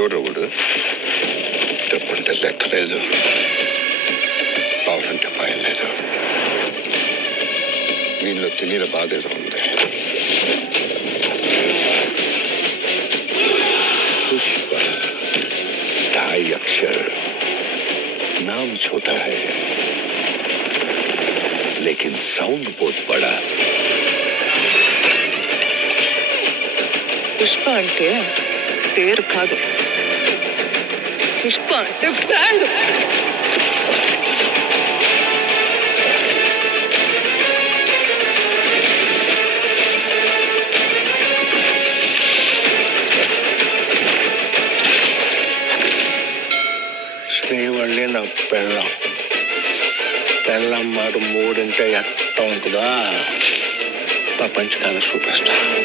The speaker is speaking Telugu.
ఎవరు వాడు? డబ్బంటే లెక్కలేదు, పావులంటే భయం లేదు. వీళ్ళు తెలియని బాధ ఏదో ఉంది. पुष्प 2.5 अक्षर, नाम छोटा है लेकिन साउंड बहुत बड़ा. పుష్ప అంటే పేరు కాదు, పుష్ప అంటే బ్రాండ్. శ్రీవల్లి నా పెళ్ళం. పెళ్ళం మాట మూడింటే ఎట్ట ఉంటుందా ప్రపంచకాల చూపిస్తా.